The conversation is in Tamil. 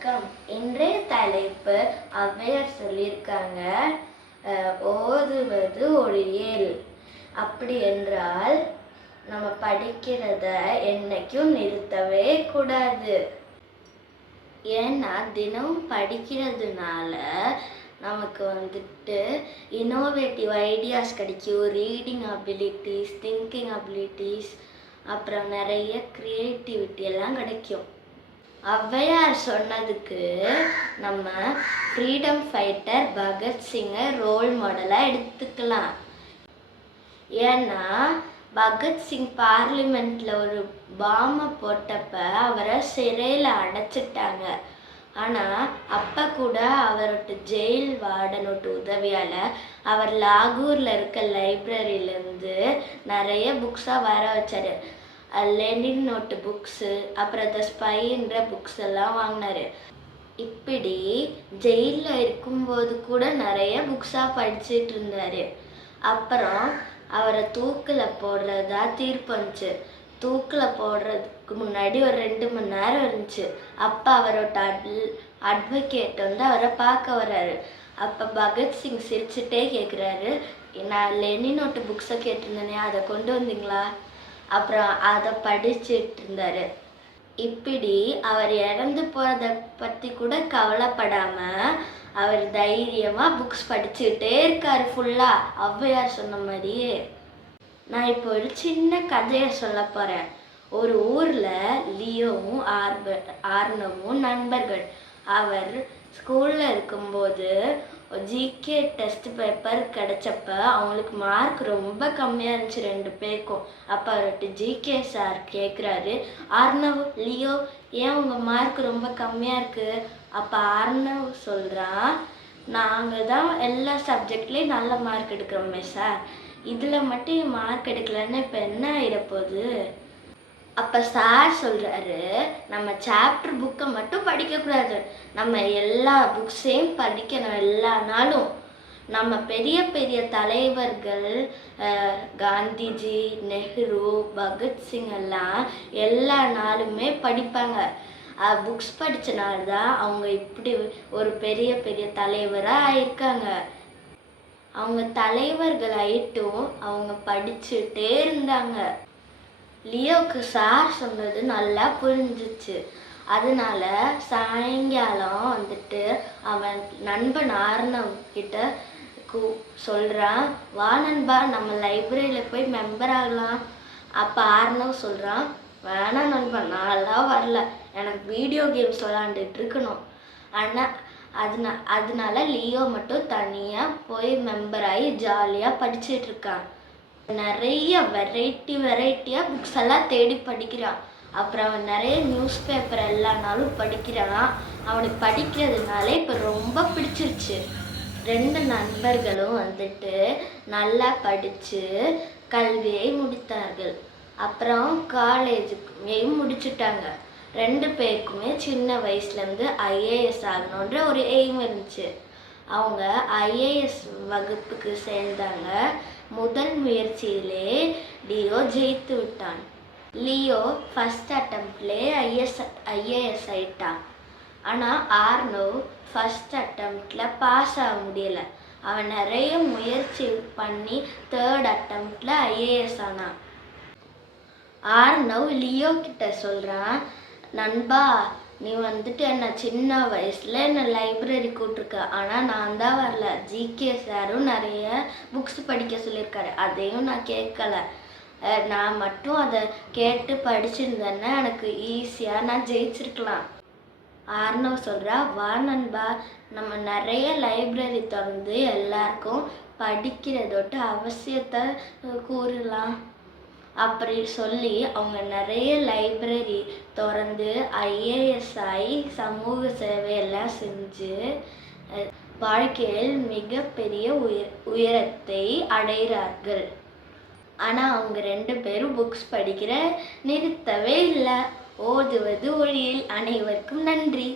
வணக்கம். இன்றைய தலைப்பு ஔவையார் சொல்லியிருக்காங்க, ஓதுவது ஒழியேல். அப்படி என்றால் நம்ம படிக்கிறத என்னைக்கும் நிறுத்தவே கூடாது. ஏன்னா தினமும் படிக்கிறதுனால நமக்கு இன்னோவேட்டிவ் ஐடியாஸ் கிடைக்கும், ரீடிங் அபிலிட்டிஸ், திங்கிங் அபிலிட்டிஸ், அப்புறம் நிறைய க்ரியேட்டிவிட்டி எல்லாம் கிடைக்கும். ஔவையார் சொன்னதுக்கு நம்ம ஃப்ரீடம் ஃபைட்டர் பகத்சிங்கை ரோல் மாடலாக எடுத்துக்கலாம். ஏன்னா பகத்சிங் பார்லிமெண்ட்டில் ஒரு பாம்பை போட்டப்ப அவரை சிறையில் அடைச்சிட்டாங்க. ஆனால் அப்போ கூட அவரோட ஜெயில் வார்டனோட உதவியால் அவர் லாகூரில் இருக்க லைப்ரரியிலேருந்து நிறைய புக்ஸாக வர வச்சார். லெனின் நோட்டு புக்ஸு, அப்புறம் த ஸ்பைன்ற புக்ஸ் எல்லாம் வாங்கினார். இப்படி ஜெயிலில் இருக்கும்போது கூட நிறைய புக்ஸாக படிச்சுட்டு இருந்தார். அப்புறம் அவரை தூக்கில் போடுறதா தீர்ப்பு வந்துச்சு. தூக்கில் போடுறதுக்கு முன்னாடி ஒரு 2 மணி நேரம் இருந்துச்சு. அப்போ அவரோட அட்வொகேட் அவரை பார்க்க வர்றாரு. அப்போ பகத்சிங் சிரிச்சுட்டே கேட்குறாரு, நான் லெனினோட்டு புக்ஸை கேட்டிருந்தேனே, அதை கொண்டு வந்தீங்களா? அப்புறம் அதை படிச்சுட்டு இருந்தார். இப்படி அவர் இறந்து போகிறத பற்றி கூட கவலைப்படாமல் அவர் தைரியமாக புக்ஸ் படிச்சுக்கிட்டே இருக்கார் ஃபுல்லாக, ஔவையார் சொன்ன மாதிரியே. நான் இப்போ ஒரு சின்ன கதையை சொல்ல போகிறேன். ஒரு ஊரில் லியோவும் ஆர்னவும் நண்பர்கள். அவர் ஸ்கூலில் இருக்கும்போது ஜிகே டெஸ்ட் பேப்பர் கிடச்சப்ப அவங்களுக்கு மார்க் ரொம்ப கம்மியாக இருந்துச்சு 2 பேருக்கும். அப்போ அவர்கிட்ட ஜிகே சார் கேட்குறாரு, ஆர்னவ், லியோ, ஏன் உங்கள் மார்க் ரொம்ப கம்மியாக இருக்குது? அப்போ ஆர்னவ் சொல்கிறான், நாங்கள் தான் எல்லா சப்ஜெக்ட்லேயும் நல்ல மார்க் எடுக்கிறோமே சார், இதில் மட்டும் மார்க் எடுக்கலன்னு இப்போ என்ன ஆகிடப்போகுது? அப்போ சார் சொல்கிறாரு, நம்ம சாப்டர் புக்கை மட்டும் படிக்கக்கூடாது, நம்ம எல்லா புக்ஸையும் படிக்கணும். எல்லா நாளும் நம்ம பெரிய பெரிய தலைவர்கள், காந்திஜி, நெஹ்ரு, பகத்சிங் எல்லாம் எல்லா நாளுமே படிப்பாங்க. புக்ஸ் படித்தனால தான் அவங்க இப்படி ஒரு பெரிய பெரிய தலைவராக ஆயிருக்காங்க. அவங்க தலைவர்கள் ஆயிட்டும் அவங்க படிச்சுட்டே இருந்தாங்க. லியோவுக்கு சார் சொன்னது நல்லா புரிஞ்சிச்சு. அதனால சாயங்காலம் அவன் நண்பன் ஆர்னவ் கிட்ட சொல்கிறான், வா நண்பா, நம்ம லைப்ரரியில் போய் மெம்பர் ஆகலாம். அப்போ ஆர்னவ் சொல்கிறான், வேணாம் நண்பா, நான்லாம் வரல, எனக்கு வீடியோ கேம்ஸ் விளாண்டுட்டு இருக்கணும். ஆனால் அதனால லியோ மட்டும் தனியாக போய் மெம்பர் ஆகி ஜாலியாக படிச்சுட்டு இருக்கான். நிறைய வெரைட்டியாக புக்ஸ் எல்லாம் தேடி படிக்கிறான். அப்புறம் அவன் நிறைய நியூஸ் பேப்பர் எல்லா நாளும் படிக்கிறான். அவனுக்கு படிக்கிறதுனாலே இப்போ ரொம்ப பிடிச்சிருச்சு. 2 நண்பர்களும் நல்லா படித்து கல்வியை முடித்தார்கள். அப்புறம் காலேஜுக்குமேயும் முடிச்சுட்டாங்க. 2 பேருக்குமே சின்ன வயசுலேருந்து ஐஏஎஸ் ஆகணுன்ற ஒரு எய்ம் இருந்துச்சு. அவங்க ஐஏஎஸ் வகுப்புக்கு சேர்ந்தாங்க. முதல் முயற்சியிலே லியோ ஜெயித்து விட்டான். லியோ ஃபஸ்ட் அட்டம்ப்ட்லேயே ஐஏஎஸ் ஆயிட்டான். ஆனால் ஆர்னவ் ஃபஸ்ட் அட்டம்ப்டில் பாஸ் ஆக முடியலை. அவன் நிறைய முயற்சி பண்ணி 3rd அட்டம்ப்டில் ஐஏஎஸ் ஆனான். ஆர்னவ் லியோ கிட்ட சொல்கிறான், நண்பா, நீ என்னை சின்ன வயசில் என்னை லைப்ரரி கூப்பிட்ருக்க, ஆனால் நான் தான் வரல. ஜிகே சாரும் நிறைய புக்ஸ் படிக்க சொல்லியிருக்காரு, அதையும் நான் கேட்கல. நான் மட்டும் அதை கேட்டு படிச்சிருந்தேன்னா எனக்கு ஈஸியாக நான் ஜெயிச்சிருக்கலாம். ஆர்னவ் சொல்கிறா, வா நண்பா, நம்ம நிறைய லைப்ரரி திறந்து எல்லாருக்கும் படிக்கிறதோட அவசியத்தை கூறலாம். அப்படி சொல்லி அவங்க நிறைய லைப்ரரி திறந்து ஐஏஎஸ் ஆகி சமூக சேவையெல்லாம் செஞ்சு வாழ்க்கையில் மிகப்பெரிய உயரத்தை அடைகிறார்கள். ஆனால் அவங்க 2 பேரும் புக்ஸ் படிக்கிற நிறுத்தவே இல்லை. ஓதுவது ஒழியேல். அனைவருக்கும் நன்றி.